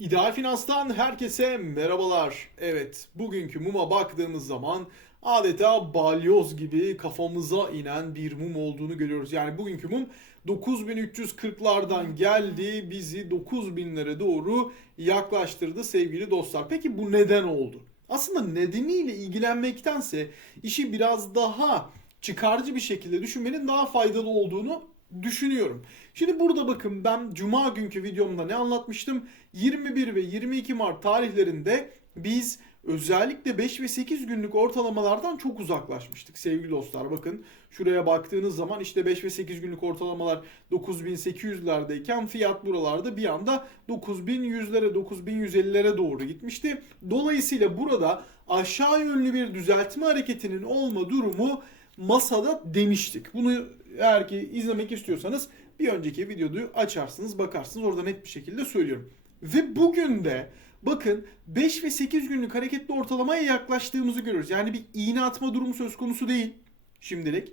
İdeal Finans'tan herkese merhabalar. Evet, bugünkü muma baktığımız zaman adeta balyoz gibi kafamıza inen bir mum olduğunu görüyoruz. Yani bugünkü mum 9340'lardan geldi, bizi 9000'lere doğru yaklaştırdı sevgili dostlar. Peki bu neden oldu? Aslında nedeniyle ilgilenmektense işi biraz daha çıkarcı bir şekilde düşünmenin daha faydalı olduğunu düşünüyorum. Şimdi burada bakın ben cuma günkü videomda ne anlatmıştım? 21 ve 22 Mart tarihlerinde biz özellikle 5 ve 8 günlük ortalamalardan çok uzaklaşmıştık sevgili dostlar. Bakın şuraya baktığınız zaman işte 5 ve 8 günlük ortalamalar 9800'lerdeyken fiyat buralarda bir anda 9100'lere 9150'lere doğru gitmişti. Dolayısıyla burada aşağı yönlü bir düzeltme hareketinin olma durumu masada demiştik. Bunu eğer ki izlemek istiyorsanız bir önceki videoyu açarsınız bakarsınız orada net bir şekilde söylüyorum. Ve bugün de bakın 5 ve 8 günlük hareketli ortalamaya yaklaştığımızı görüyoruz. Yani bir iğne atma durumu söz konusu değil şimdilik.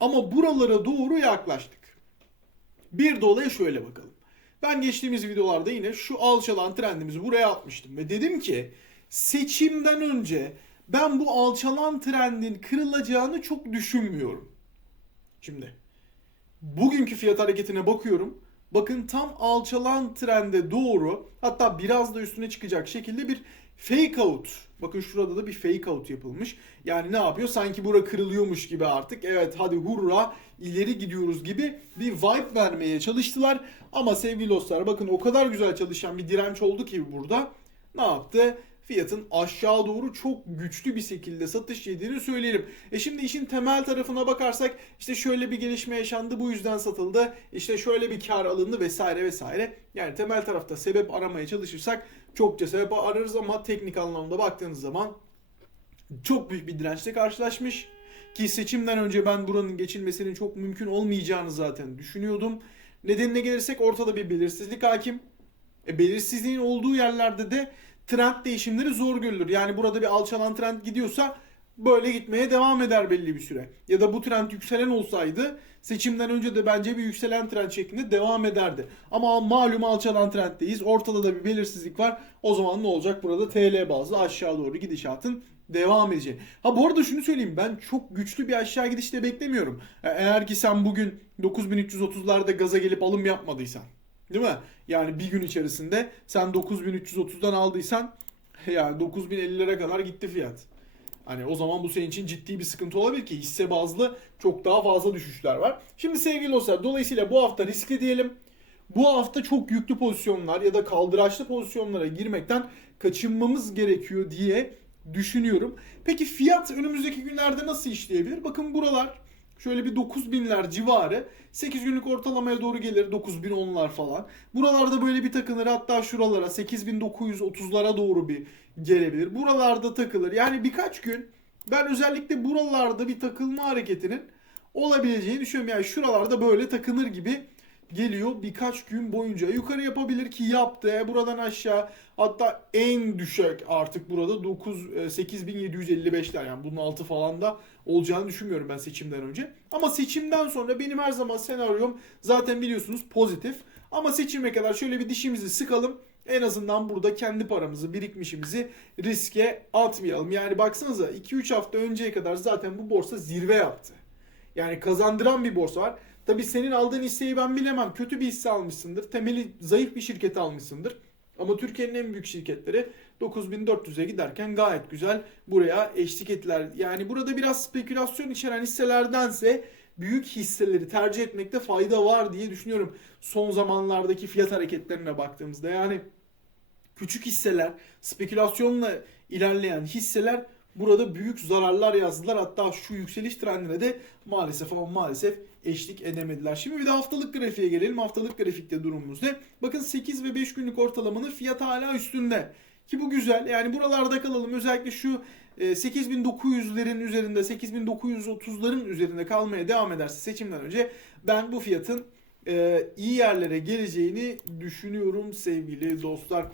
Ama buralara doğru yaklaştık. Bir de şöyle bakalım. Ben geçtiğimiz videolarda yine şu alçalan trendimizi buraya atmıştım ve dedim ki seçimden önce ben bu alçalan trendin kırılacağını çok düşünmüyorum. Şimdi bugünkü fiyat hareketine bakıyorum. Bakın tam alçalan trende doğru hatta biraz da üstüne çıkacak şekilde bir fake out. Bakın şurada da bir fake out yapılmış. Yani ne yapıyor? Sanki bura kırılıyormuş gibi artık. Evet hadi hurra ileri gidiyoruz gibi bir vibe vermeye çalıştılar. Ama sevgili dostlar bakın o kadar güzel çalışan bir direnç oldu ki burada. Ne yaptı? Fiyatın aşağı doğru çok güçlü bir şekilde satış yediğini söyleyelim. E şimdi işin temel tarafına bakarsak işte şöyle bir gelişme yaşandı bu yüzden satıldı. İşte şöyle bir kar alındı vesaire vesaire. Yani temel tarafta sebep aramaya çalışırsak çokça sebep ararız ama teknik anlamda baktığınız zaman çok büyük bir dirençle karşılaşmış. Ki seçimden önce ben buranın geçilmesinin çok mümkün olmayacağını zaten düşünüyordum. Nedenine gelirsek ortada bir belirsizlik hakim. E, belirsizliğin olduğu yerlerde de trend değişimleri zor görülür. Yani burada bir alçalan trend gidiyorsa böyle gitmeye devam eder belli bir süre. Ya da bu trend yükselen olsaydı seçimden önce de bence bir yükselen trend şeklinde devam ederdi. Ama malum alçalan trenddeyiz. Ortada da bir belirsizlik var. O zaman ne olacak? Burada TL bazlı aşağı doğru gidişatın devam edecek. Ha bu arada şunu söyleyeyim ben çok güçlü bir aşağı gidişte beklemiyorum. Eğer ki sen bugün 9330'larda gaza gelip alım yapmadıysan Değil mi? Yani bir gün içerisinde sen 9330'dan aldıysan yani 9050'lere kadar gitti fiyat. Hani o zaman bu senin için ciddi bir sıkıntı olabilir ki hisse bazlı çok daha fazla düşüşler var. Şimdi sevgili dostlar dolayısıyla bu hafta riskli diyelim. Bu hafta çok yüklü pozisyonlar ya da kaldıraçlı pozisyonlara girmekten kaçınmamız gerekiyor diye düşünüyorum. Peki fiyat önümüzdeki günlerde nasıl işleyebilir? Bakın buralar Şöyle bir 9000'ler civarı 8 günlük ortalamaya doğru gelir 9010'lar falan. Buralarda böyle bir takılır hatta şuralara 8930'lara doğru bir gelebilir. Buralarda takılır. Yani birkaç gün ben özellikle buralarda bir takılma hareketinin olabileceğini düşünüyorum. Yani şuralarda böyle takınır gibi geliyor birkaç gün boyunca. Yukarı yapabilir ki yaptı. Buradan aşağı hatta en düşük artık burada 9 8755'ler yani bunun altı falan da olacağını düşünmüyorum ben seçimden önce. Ama seçimden sonra benim her zaman senaryom zaten biliyorsunuz pozitif. Ama seçime kadar şöyle bir dişimizi sıkalım. En azından burada kendi paramızı, birikmişimizi riske atmayalım. Yani baksanıza 2-3 hafta önceye kadar zaten bu borsa zirve yaptı. Yani kazandıran bir borsa var. Tabii senin aldığın hisseyi ben bilemem. Kötü bir hisse almışsındır. Temeli zayıf bir şirket almışsındır. Ama Türkiye'nin en büyük şirketleri 9400'e giderken gayet güzel buraya eşlik ettiler. Yani burada biraz spekülasyon içeren hisselerdense büyük hisseleri tercih etmekte fayda var diye düşünüyorum. Son zamanlardaki fiyat hareketlerine baktığımızda yani küçük hisseler, spekülasyonla ilerleyen hisseler burada büyük zararlar yazdılar. Hatta şu yükseliş trendine de maalesef ama maalesef eşlik edemediler. Şimdi bir de haftalık grafiğe gelelim. Haftalık grafikte durumumuz ne? Bakın 8 ve 5 günlük ortalamanın fiyat hala üstünde. Ki bu güzel. Yani buralarda kalalım. Özellikle şu 8900'lerin e, üzerinde 8930'ların üzerinde kalmaya devam ederse seçimden önce ben bu fiyatın e, iyi yerlere geleceğini düşünüyorum sevgili dostlar.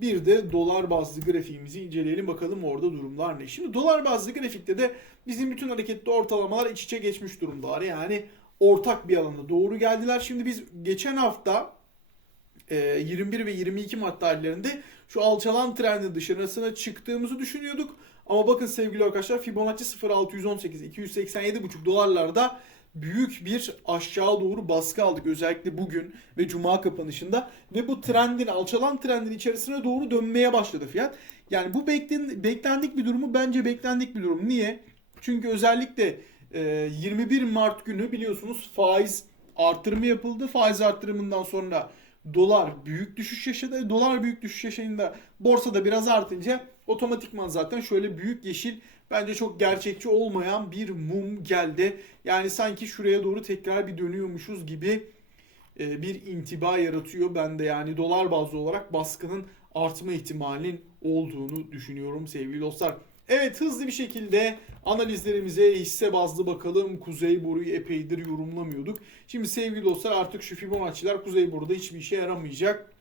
Bir de dolar bazlı grafiğimizi inceleyelim bakalım orada durumlar ne. Şimdi dolar bazlı grafikte de bizim bütün hareketli ortalamalar iç içe geçmiş durumdalar. Yani ortak bir alanda doğru geldiler. Şimdi biz geçen hafta e, 21 ve 22 Mart tarihlerinde şu alçalan trendin dışarısına çıktığımızı düşünüyorduk. Ama bakın sevgili arkadaşlar Fibonacci 0618 287,5 dolarlarda büyük bir aşağı doğru baskı aldık özellikle bugün ve cuma kapanışında ve bu trendin alçalan trendin içerisine doğru dönmeye başladı fiyat. Yani bu beklen, beklendik bir durumu bence beklendik bir durum. Niye? Çünkü özellikle e, 21 Mart günü biliyorsunuz faiz artırımı yapıldı. Faiz artırımından sonra dolar büyük düşüş yaşadı. Dolar büyük düşüş yaşayınca borsada biraz artınca otomatikman zaten şöyle büyük yeşil bence çok gerçekçi olmayan bir mum geldi. Yani sanki şuraya doğru tekrar bir dönüyormuşuz gibi e, bir intiba yaratıyor bende. Yani dolar bazlı olarak baskının artma ihtimalinin olduğunu düşünüyorum sevgili dostlar. Evet hızlı bir şekilde analizlerimize hisse bazlı bakalım. Kuzey boruyu epeydir yorumlamıyorduk. Şimdi sevgili dostlar artık şu Fibonacci'ler Kuzey boruda hiçbir işe yaramayacak.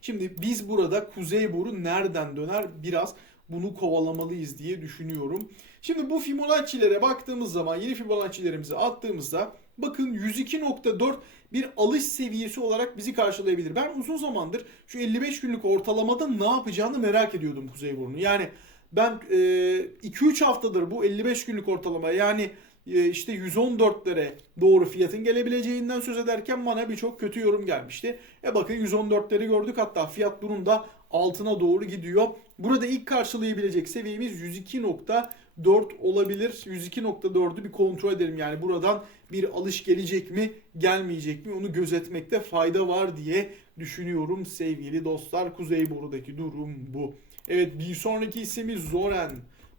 Şimdi biz burada Kuzey boru nereden döner biraz bunu kovalamalıyız diye düşünüyorum. Şimdi bu Fibonacci'lere baktığımız zaman yeni Fibonacci'lerimizi attığımızda bakın 102.4 bir alış seviyesi olarak bizi karşılayabilir. Ben uzun zamandır şu 55 günlük ortalamada ne yapacağını merak ediyordum Kuzey Burnu. Yani ben 2-3 haftadır bu 55 günlük ortalama yani e, işte 114'lere doğru fiyatın gelebileceğinden söz ederken bana birçok kötü yorum gelmişti. E bakın 114'leri gördük hatta fiyat bunun da altına doğru gidiyor. Burada ilk karşılayabilecek seviyemiz 102.4 olabilir. 102.4'ü bir kontrol edelim. Yani buradan bir alış gelecek mi, gelmeyecek mi onu gözetmekte fayda var diye düşünüyorum sevgili dostlar. Kuzey Boru'daki durum bu. Evet bir sonraki ismi Zoren.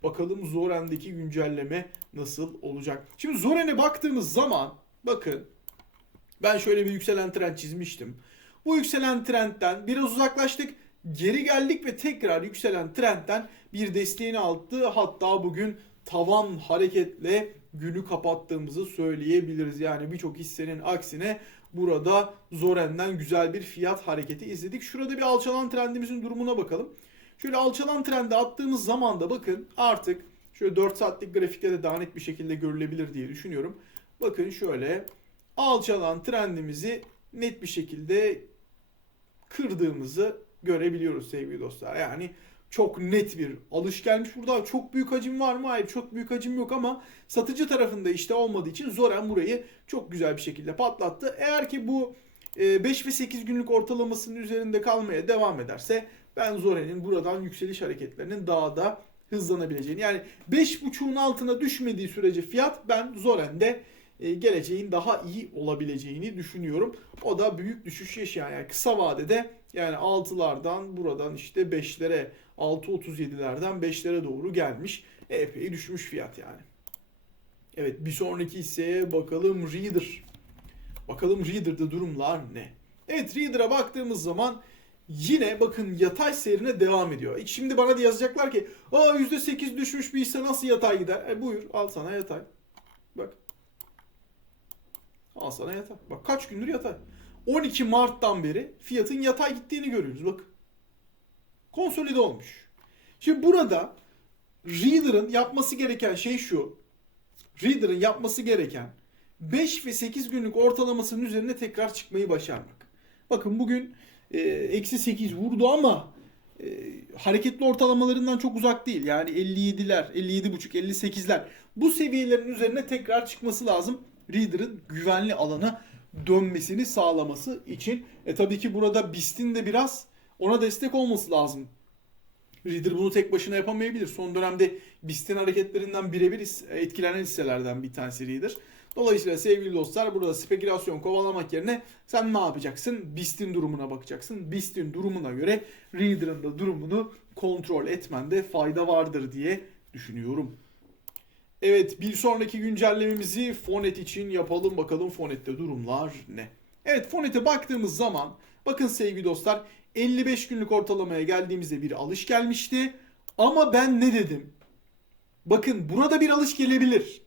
Bakalım Zoren'deki güncelleme nasıl olacak. Şimdi Zoren'e baktığımız zaman bakın ben şöyle bir yükselen trend çizmiştim. Bu yükselen trendten biraz uzaklaştık. Geri geldik ve tekrar yükselen trendten bir desteğini aldı. Hatta bugün tavan hareketle günü kapattığımızı söyleyebiliriz. Yani birçok hissenin aksine burada Zoren'den güzel bir fiyat hareketi izledik. Şurada bir alçalan trendimizin durumuna bakalım. Şöyle alçalan trende attığımız zaman da bakın artık şöyle 4 saatlik grafikte de daha net bir şekilde görülebilir diye düşünüyorum. Bakın şöyle alçalan trendimizi net bir şekilde kırdığımızı görebiliyoruz sevgili dostlar. Yani çok net bir alış gelmiş burada. Çok büyük hacim var mı? Hayır çok büyük hacim yok ama satıcı tarafında işte olmadığı için Zoran burayı çok güzel bir şekilde patlattı. Eğer ki bu 5 e, ve 8 günlük ortalamasının üzerinde kalmaya devam ederse ben Zoren'in buradan yükseliş hareketlerinin daha da hızlanabileceğini yani 5.5'un altına düşmediği sürece fiyat ben Zoren'de e, geleceğin daha iyi olabileceğini düşünüyorum. O da büyük düşüş yaşayan yani kısa vadede yani 6'lardan buradan işte 5'lere 6.37'lerden 5'lere doğru gelmiş. Epey düşmüş fiyat yani. Evet bir sonraki hisseye bakalım Reader. Bakalım Reader'da durumlar ne? Evet Reader'a baktığımız zaman yine bakın yatay seyrine devam ediyor. Şimdi bana da yazacaklar ki aa %8 düşmüş bir hisse nasıl yatay gider? E buyur al sana yatay. Bak. Al sana yatay. Bak kaç gündür yatay. 12 Mart'tan beri fiyatın yatay gittiğini görüyoruz. Bak. Konsolide olmuş. Şimdi burada Reader'ın yapması gereken şey şu. Reader'ın yapması gereken 5 ve 8 günlük ortalamasının üzerine tekrar çıkmayı başarmak. Bakın bugün eksi 8 vurdu ama e, hareketli ortalamalarından çok uzak değil. Yani 57'ler, 57.5, 58'ler. Bu seviyelerin üzerine tekrar çıkması lazım. Reader'ın güvenli alana dönmesini sağlaması için. E tabii ki burada BIST'in de biraz ona destek olması lazım. Reader bunu tek başına yapamayabilir. Son dönemde BIST'in hareketlerinden birebir etkilenen hisselerden bir tanesi Reader. Dolayısıyla sevgili dostlar burada spekülasyon kovalamak yerine sen ne yapacaksın? BIST'in durumuna bakacaksın. BIST'in durumuna göre Reader'ın da durumunu kontrol etmende fayda vardır diye düşünüyorum. Evet bir sonraki güncellememizi Fonet için yapalım. Bakalım Fonet'te durumlar ne? Evet Fonet'e baktığımız zaman bakın sevgili dostlar 55 günlük ortalamaya geldiğimizde bir alış gelmişti. Ama ben ne dedim? Bakın burada bir alış gelebilir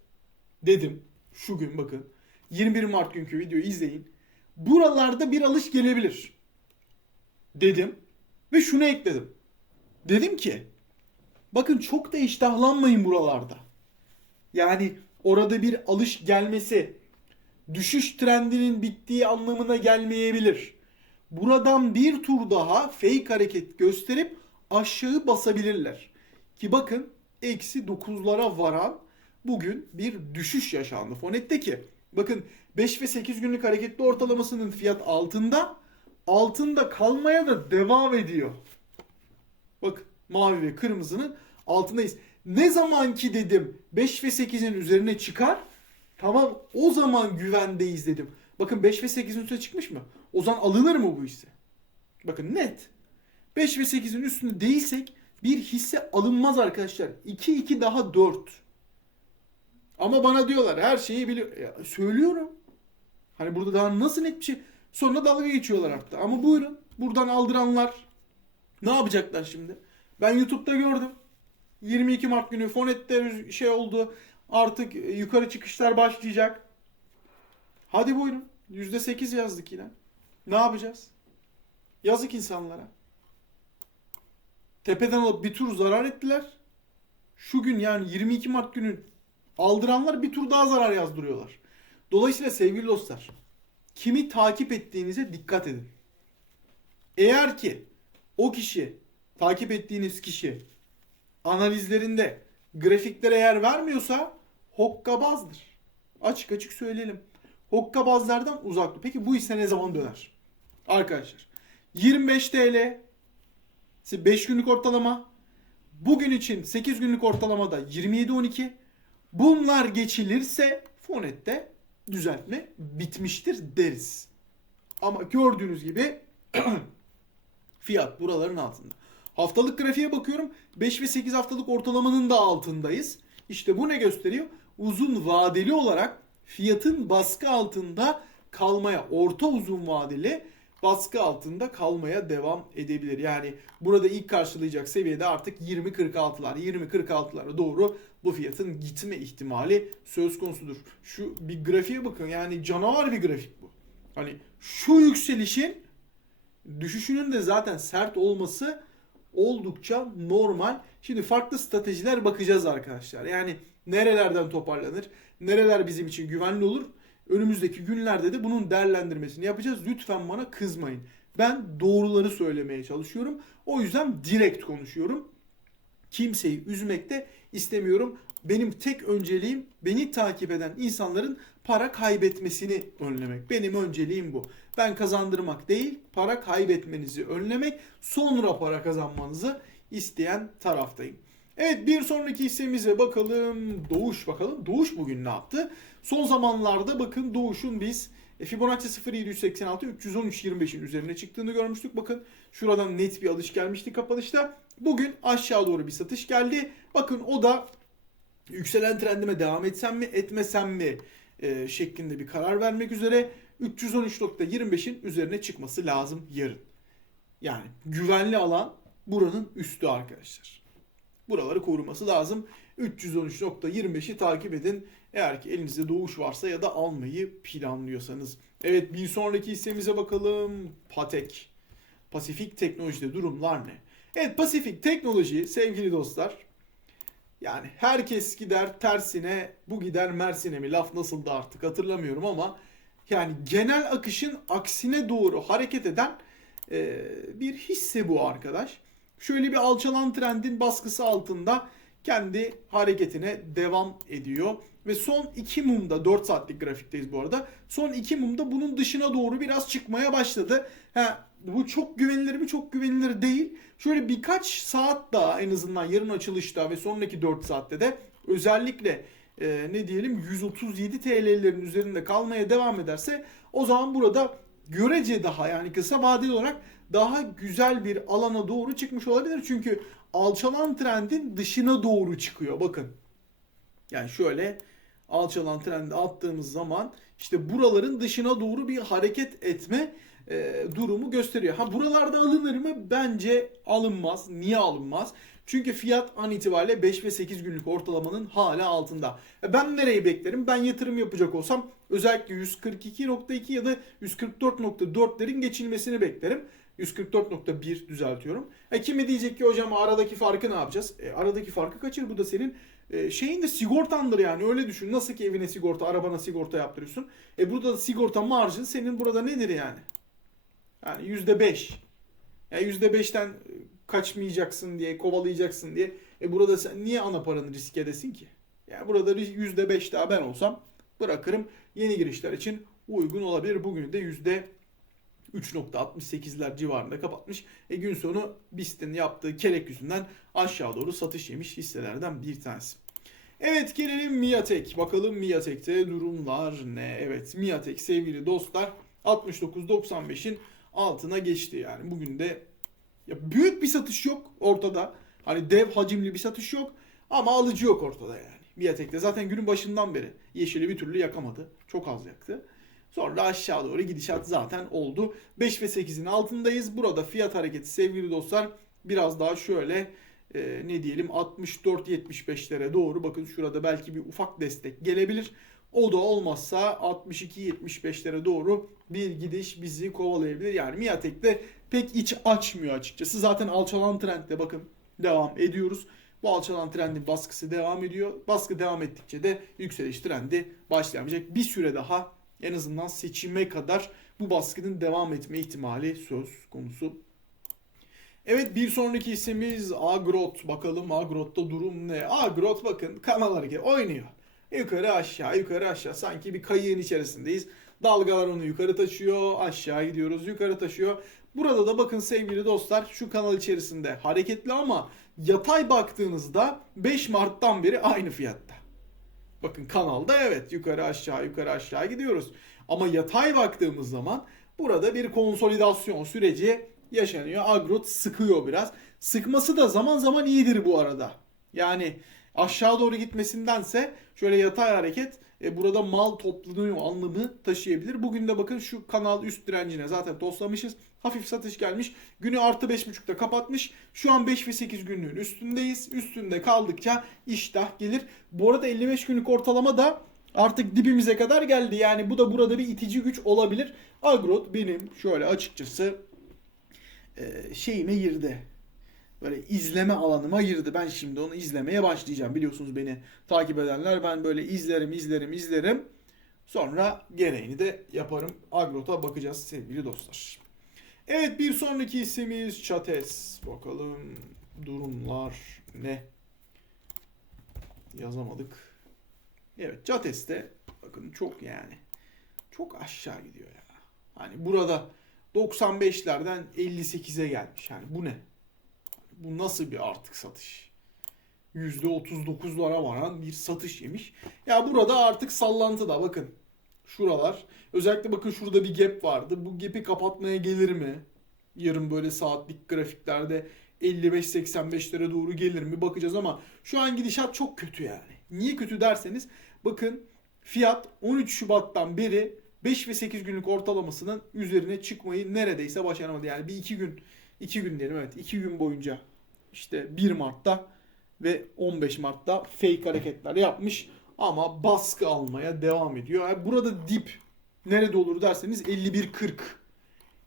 dedim. Şu gün bakın. 21 Mart günkü videoyu izleyin. Buralarda bir alış gelebilir dedim ve şunu ekledim. Dedim ki bakın çok da iştahlanmayın buralarda. Yani orada bir alış gelmesi düşüş trendinin bittiği anlamına gelmeyebilir. buradan bir tur daha fake hareket gösterip aşağı basabilirler. Ki bakın eksi 9'lara varan bugün bir düşüş yaşandı Fonet'teki. Bakın 5 ve 8 günlük hareketli ortalamasının fiyat altında altında kalmaya da devam ediyor. Bak mavi ve kırmızının altındayız. Ne zaman ki dedim 5 ve 8'in üzerine çıkar tamam o zaman güvendeyiz dedim. Bakın 5 ve 8'in üstüne çıkmış mı? O zaman alınır mı bu hisse? Bakın net. 5 ve 8'in üstünde değilsek bir hisse alınmaz arkadaşlar. 2 2 daha 4. Ama bana diyorlar her şeyi biliyor. Ya, söylüyorum. Hani burada daha nasıl net bir şey. Sonra dalga geçiyorlar hatta. Ama buyurun. Buradan aldıranlar ne yapacaklar şimdi? Ben YouTube'da gördüm. 22 Mart günü Fonet'te şey oldu. Artık yukarı çıkışlar başlayacak. Hadi buyurun. %8 yazdık yine. Ne yapacağız? Yazık insanlara. Tepeden alıp bir tur zarar ettiler. Şu gün yani 22 Mart günü aldıranlar bir tur daha zarar yazdırıyorlar. Dolayısıyla sevgili dostlar, kimi takip ettiğinize dikkat edin. Eğer ki o kişi, takip ettiğiniz kişi analizlerinde grafiklere yer vermiyorsa hokkabazdır. Açık açık söyleyelim. Hokkabazlardan uzak. Peki bu hisse ne zaman döner? Arkadaşlar 25 TL 5 günlük ortalama bugün için 8 günlük ortalamada 27.12 bunlar geçilirse Fonet'te düzeltme bitmiştir deriz. Ama gördüğünüz gibi fiyat buraların altında. Haftalık grafiğe bakıyorum. 5 ve 8 haftalık ortalamanın da altındayız. İşte bu ne gösteriyor? Uzun vadeli olarak fiyatın baskı altında kalmaya, orta uzun vadeli baskı altında kalmaya devam edebilir. Yani burada ilk karşılayacak seviyede artık 20-46'lar, 20-46'lara doğru bu fiyatın gitme ihtimali söz konusudur. Şu bir grafiğe bakın yani canavar bir grafik bu. Hani şu yükselişin düşüşünün de zaten sert olması oldukça normal. Şimdi farklı stratejiler bakacağız arkadaşlar. Yani nerelerden toparlanır, nereler bizim için güvenli olur. Önümüzdeki günlerde de bunun değerlendirmesini yapacağız. Lütfen bana kızmayın. Ben doğruları söylemeye çalışıyorum. O yüzden direkt konuşuyorum. Kimseyi üzmek de istemiyorum. Benim tek önceliğim beni takip eden insanların para kaybetmesini önlemek. Benim önceliğim bu. Ben kazandırmak değil, para kaybetmenizi önlemek, sonra para kazanmanızı isteyen taraftayım. Evet bir sonraki hissemize bakalım. Doğuş bakalım. Doğuş bugün ne yaptı? Son zamanlarda bakın Doğuş'un biz e, Fibonacci 0786 313 25'in üzerine çıktığını görmüştük. Bakın şuradan net bir alış gelmişti kapanışta. Bugün aşağı doğru bir satış geldi. Bakın o da yükselen trendime devam etsem mi etmesem mi e, şeklinde bir karar vermek üzere 313.25'in üzerine çıkması lazım yarın. Yani güvenli alan buranın üstü arkadaşlar. Buraları koruması lazım. 313.25'i takip edin. Eğer ki elinizde doğuş varsa ya da almayı planlıyorsanız. Evet bir sonraki hissemize bakalım. Patek. Pasifik Teknoloji'de durumlar ne? Evet Pasifik Teknoloji sevgili dostlar. Yani herkes gider tersine bu gider Mersin'e mi laf nasıldı artık hatırlamıyorum ama yani genel akışın aksine doğru hareket eden e, bir hisse bu arkadaş. Şöyle bir alçalan trendin baskısı altında kendi hareketine devam ediyor. Ve son iki mumda 4 saatlik grafikteyiz bu arada. Son iki mumda bunun dışına doğru biraz çıkmaya başladı. Ha, bu çok güvenilir mi? Çok güvenilir değil. Şöyle birkaç saat daha en azından yarın açılışta ve sonraki 4 saatte de özellikle e, ne diyelim 137 TL'lerin üzerinde kalmaya devam ederse o zaman burada görece daha yani kısa vadeli olarak daha güzel bir alana doğru çıkmış olabilir. Çünkü alçalan trendin dışına doğru çıkıyor. Bakın. Yani şöyle alçalan trendi attığımız zaman işte buraların dışına doğru bir hareket etme e, durumu gösteriyor. Ha buralarda alınır mı? Bence alınmaz. Niye alınmaz? Çünkü fiyat an itibariyle 5 ve 8 günlük ortalamanın hala altında. E ben nereyi beklerim? Ben yatırım yapacak olsam özellikle 142.2 ya da 144.4'lerin geçilmesini beklerim. 144.1 düzeltiyorum. E kimi diyecek ki hocam aradaki farkı ne yapacağız? E, aradaki farkı kaçır. Bu da senin e, şeyin de sigortandır yani öyle düşün. Nasıl ki evine sigorta, arabana sigorta yaptırıyorsun. E burada da sigorta marjın senin burada nedir yani? Yani %5. Yani %5'ten kaçmayacaksın diye, kovalayacaksın diye. E burada sen niye ana paranı risk edesin ki? Yani burada %5 daha ben olsam bırakırım. Yeni girişler için uygun olabilir. Bugün de yüzde 3.68'ler civarında kapatmış. E gün sonu BIST'in yaptığı kelek yüzünden aşağı doğru satış yemiş hisselerden bir tanesi. Evet gelelim Miatek. Bakalım Miatek'te durumlar ne? Evet Miatek sevgili dostlar 69.95'in altına geçti yani. Bugün de ya büyük bir satış yok ortada. Hani dev hacimli bir satış yok ama alıcı yok ortada yani. Miatek'te zaten günün başından beri yeşili bir türlü yakamadı. Çok az yaktı. Sonra aşağı doğru gidişat zaten oldu. 5 ve 8'in altındayız. Burada fiyat hareketi sevgili dostlar biraz daha şöyle e, ne diyelim 64-75'lere doğru bakın şurada belki bir ufak destek gelebilir. O da olmazsa 62-75'lere doğru bir gidiş bizi kovalayabilir. Yani Miatek'te pek iç açmıyor açıkçası. Zaten alçalan trendde bakın devam ediyoruz. Bu alçalan trendin baskısı devam ediyor. Baskı devam ettikçe de yükseliş trendi başlayamayacak. Bir süre daha en azından seçime kadar bu baskının devam etme ihtimali söz konusu. Evet bir sonraki ismimiz Agrot. Bakalım Agrot'ta durum ne? Agrot bakın kanal hareketi oynuyor. Yukarı aşağı yukarı aşağı sanki bir kayığın içerisindeyiz. Dalgalar onu yukarı taşıyor aşağı gidiyoruz yukarı taşıyor. Burada da bakın sevgili dostlar şu kanal içerisinde hareketli ama yatay baktığınızda 5 Mart'tan beri aynı fiyatta. Bakın kanalda evet yukarı aşağı yukarı aşağı gidiyoruz. Ama yatay baktığımız zaman burada bir konsolidasyon süreci yaşanıyor. Agrot sıkıyor biraz. Sıkması da zaman zaman iyidir bu arada. Yani aşağı doğru gitmesindense şöyle yatay hareket e, burada mal toplanıyor anlamı taşıyabilir. Bugün de bakın şu kanal üst direncine zaten toslamışız. Hafif satış gelmiş. Günü artı 5.5'ta kapatmış. Şu an 5 ve 8 günlüğün üstündeyiz. Üstünde kaldıkça iştah gelir. Bu arada 55 günlük ortalama da artık dibimize kadar geldi. Yani bu da burada bir itici güç olabilir. Agrot benim şöyle açıkçası e, şeyime girdi. Böyle izleme alanıma girdi. Ben şimdi onu izlemeye başlayacağım. Biliyorsunuz beni takip edenler ben böyle izlerim izlerim izlerim. Sonra gereğini de yaparım. Agrot'a bakacağız sevgili dostlar. Evet bir sonraki ismimiz Chates. Bakalım durumlar ne? Yazamadık. Evet Chates'te bakın çok yani çok aşağı gidiyor ya. Hani burada 95'lerden 58'e gelmiş. Yani bu ne? Bu nasıl bir artık satış? %39'lara varan bir satış yemiş. Ya burada artık sallantıda bakın. Şuralar. Özellikle bakın şurada bir gap vardı. Bu gap'i kapatmaya gelir mi? Yarın böyle saatlik grafiklerde 55-85'lere doğru gelir mi bakacağız ama şu an gidişat çok kötü yani. Niye kötü derseniz bakın fiyat 13 Şubat'tan beri 5 ve 8 günlük ortalamasının üzerine çıkmayı neredeyse başaramadı. Yani bir iki gün, iki gün diyelim evet iki gün boyunca işte 1 Mart'ta ve 15 Mart'ta fake hareketler yapmış ama baskı almaya devam ediyor. Yani burada dip nerede olur derseniz 51.40.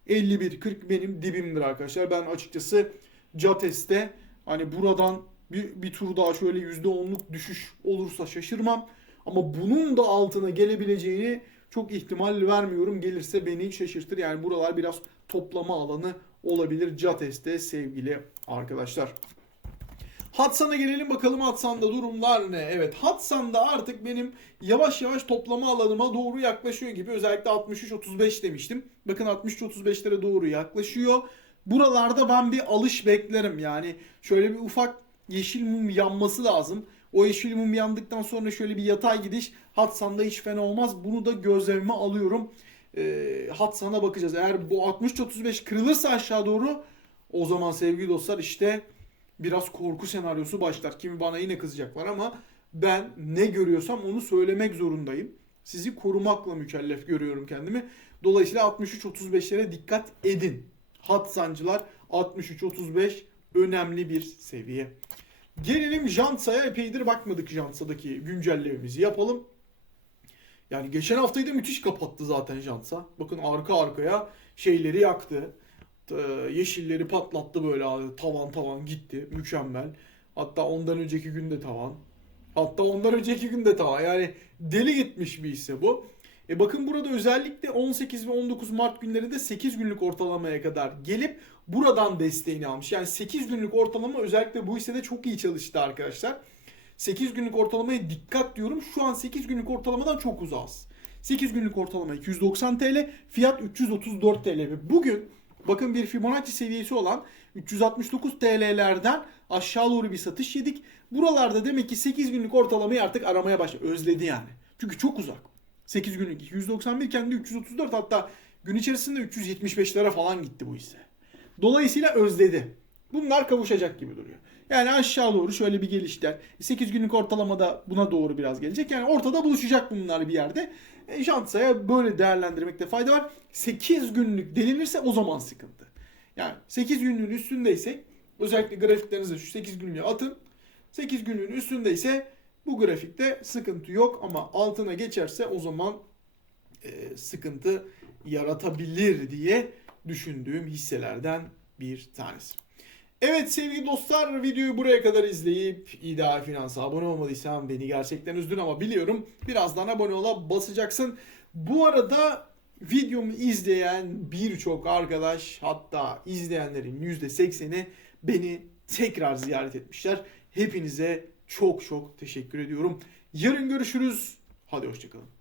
51.40 benim dibimdir arkadaşlar. Ben açıkçası Cates'te hani buradan bir, bir tur daha şöyle %10'luk düşüş olursa şaşırmam. Ama bunun da altına gelebileceğini çok ihtimal vermiyorum. Gelirse beni şaşırtır. Yani buralar biraz toplama alanı olabilir Cates'te sevgili arkadaşlar. Hatsan'a gelelim bakalım Hatsan'da durumlar ne? Evet Hatsan'da artık benim yavaş yavaş toplama alanıma doğru yaklaşıyor gibi. Özellikle 63-35 demiştim. Bakın 63-35'lere doğru yaklaşıyor. Buralarda ben bir alış beklerim. Yani şöyle bir ufak yeşil mum yanması lazım. O yeşil mum yandıktan sonra şöyle bir yatay gidiş Hatsan'da hiç fena olmaz. Bunu da gözlemime alıyorum. E, Hatsan'a bakacağız. Eğer bu 63-35 kırılırsa aşağı doğru o zaman sevgili dostlar işte biraz korku senaryosu başlar. Kimi bana yine kızacaklar ama ben ne görüyorsam onu söylemek zorundayım. Sizi korumakla mükellef görüyorum kendimi. Dolayısıyla 63-35'lere dikkat edin. Hatsancılar 63-35 önemli bir seviye. Gelelim Jansa'ya epeydir bakmadık Jansa'daki güncellememizi yapalım. Yani geçen haftayı da müthiş kapattı zaten Jansa. Bakın arka arkaya şeyleri yaktı. Yeşilleri patlattı böyle abi. Tavan tavan gitti. Mükemmel. Hatta ondan önceki günde tavan. Hatta ondan önceki günde tavan. Yani deli gitmiş bir hisse bu. E bakın burada özellikle 18 ve 19 Mart günlerinde 8 günlük ortalamaya kadar gelip buradan desteğini almış. Yani 8 günlük ortalama özellikle bu hissede çok iyi çalıştı arkadaşlar. 8 günlük ortalamaya dikkat diyorum. Şu an 8 günlük ortalamadan çok uzağız. 8 günlük ortalama 290 TL, fiyat 334 TL ve bugün bakın bir Fibonacci seviyesi olan 369 TL'lerden aşağı doğru bir satış yedik. Buralarda demek ki 8 günlük ortalamayı artık aramaya başladı. Özledi yani. Çünkü çok uzak. 8 günlük 291 kendi 334 hatta gün içerisinde 375'lere falan gitti bu hisse. Dolayısıyla özledi. Bunlar kavuşacak gibi duruyor. Yani aşağı doğru şöyle bir gelişler. 8 günlük ortalamada buna doğru biraz gelecek. Yani ortada buluşacak bunlar bir yerde. E, Şansaya böyle değerlendirmekte fayda var. 8 günlük delinirse o zaman sıkıntı. Yani 8 günlüğün üstündeysek özellikle grafiklerinize şu 8 günlüğü atın. 8 günlüğün üstündeyse bu grafikte sıkıntı yok ama altına geçerse o zaman e, sıkıntı yaratabilir diye düşündüğüm hisselerden bir tanesi. Evet sevgili dostlar videoyu buraya kadar izleyip İdeal Finans'a abone olmadıysan beni gerçekten üzdün ama biliyorum birazdan abone ola basacaksın. Bu arada videomu izleyen birçok arkadaş hatta izleyenlerin %80'i beni tekrar ziyaret etmişler. Hepinize çok çok teşekkür ediyorum. Yarın görüşürüz. Hadi hoşçakalın.